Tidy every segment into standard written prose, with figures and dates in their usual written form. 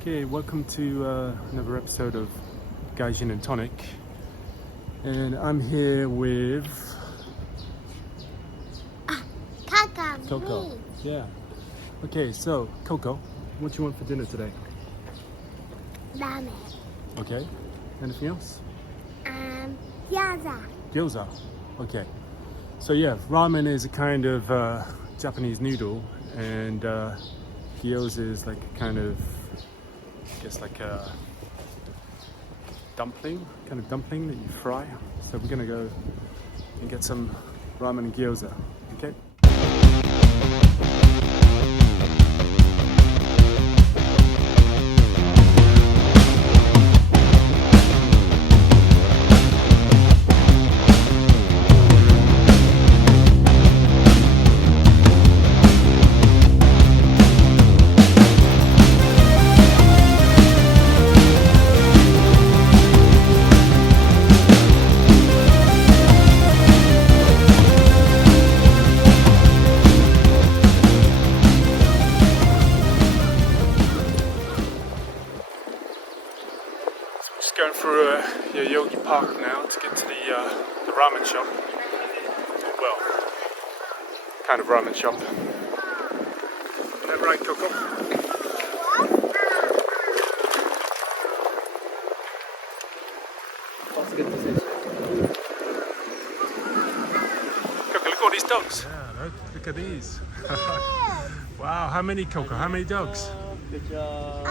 Okay, welcome to another episode of Gaijin Tonic, and I'm here with Coco. Yeah. Okay, so Coco, what do you want for dinner today? Ramen. Okay. Anything else? Gyoza. Gyoza. Okay. So yeah, ramen is a kind of Japanese noodle, and gyoza is like a kind of, I guess, like a dumpling that you fry. So we're gonna go and get some ramen and gyoza. Okay. Just going through Yoyogi Park now to get to the ramen shop. Well, kind of ramen shop. Is that right, Coco? That's good decision. Coco, look at all these dogs. Yeah, look at these. Wow, how many, Coco? How many dogs? Good job.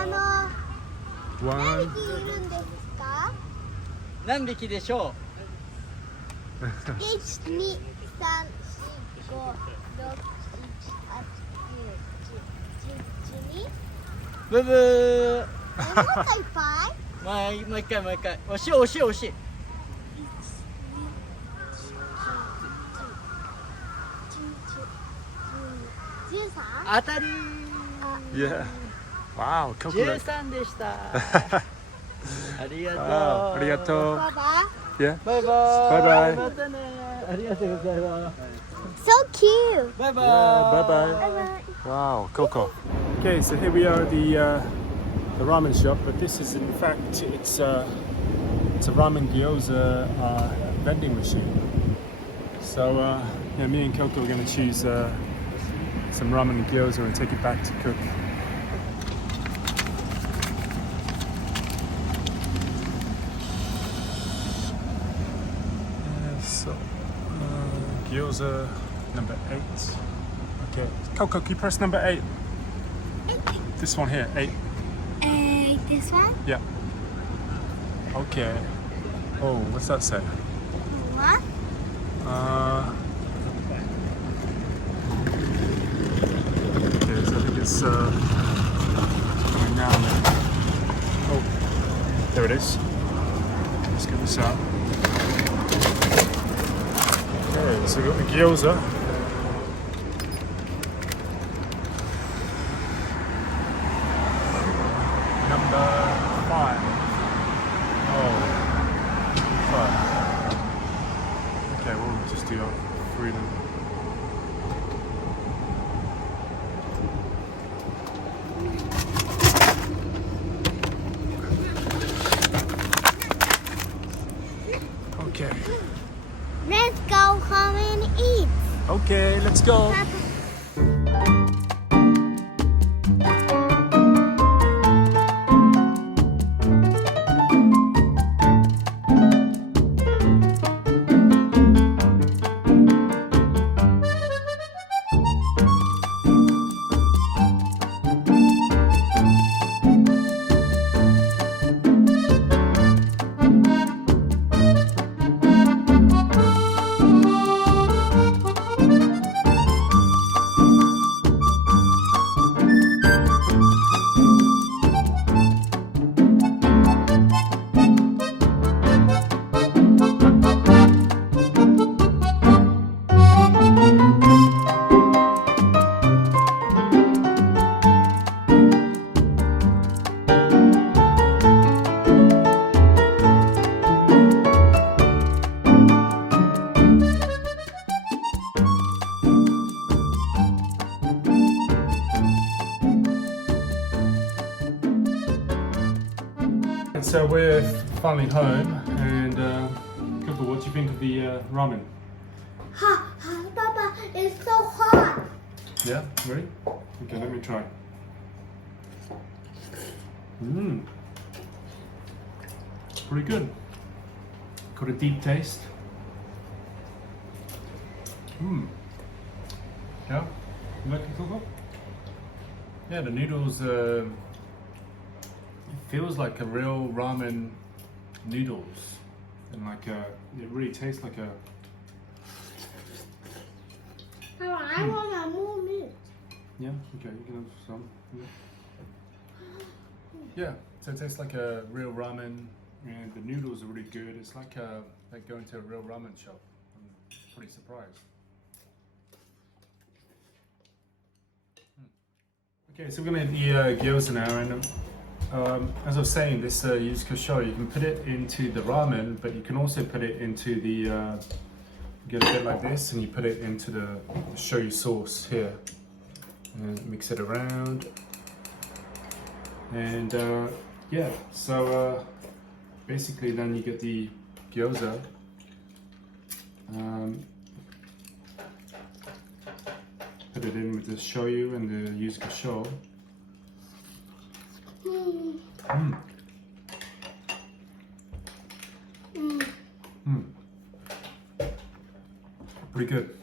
1. いるんですか？何匹でしょ1、2、3、4、5、6、7、8、9、10、11、12。う？ブブー。なんかいっぱい？もう一回。惜しい。13？当たり Yeah. Wow, Coco. 13でした。ありがとう。Wow, ありがとう。ババ Yeah. バイバイ。バイバイまたね。ありがとうございます。 So cute! バイバイ。 Yeah, bye bye. Bye-bye. Wow, Coco. Okay, so here we are at the ramen shop, but this is in fact it's a ramen gyoza vending machine. So yeah, me and Coco are going to choose some ramen and gyoza and take it back to cook. So gyoza number 8. Okay, Coco, can you press number 8? This one here, 8. This one? Yeah. Okay. Oh, what's that say? What? Okay, so I think it's coming down there. Oh, there it is. Let's get this out. Okay, so we've got the gyoza. Number 5. Oh, 5. Okay, we'll just do our freedom. Okay. Let's go home and eat. Okay, let's go. And so we're finally home, and Cooper, what do you think of the ramen? Papa, it's so hot. Yeah, ready? Okay, let me try. Mmm. Pretty good. Got a deep taste. Mmm. Yeah, you like it, Coco? Yeah, the noodles, it feels like a real ramen noodles. And like it really tastes like a... I want more meat. Yeah, okay, you can have some. Yeah, so it tastes like a real ramen, and the noodles are really good. It's like going to a real ramen shop. I'm pretty surprised. Okay, so we're gonna eat gyoza now, and as I was saying, this yuzuko you can put it into the ramen, but you can also put it into the, you get a bit like this, and you put it into the shoyu sauce here, and mix it around. And yeah, so basically then you get the gyoza. Put it in with the shoyu and the yuzuko. Pretty good.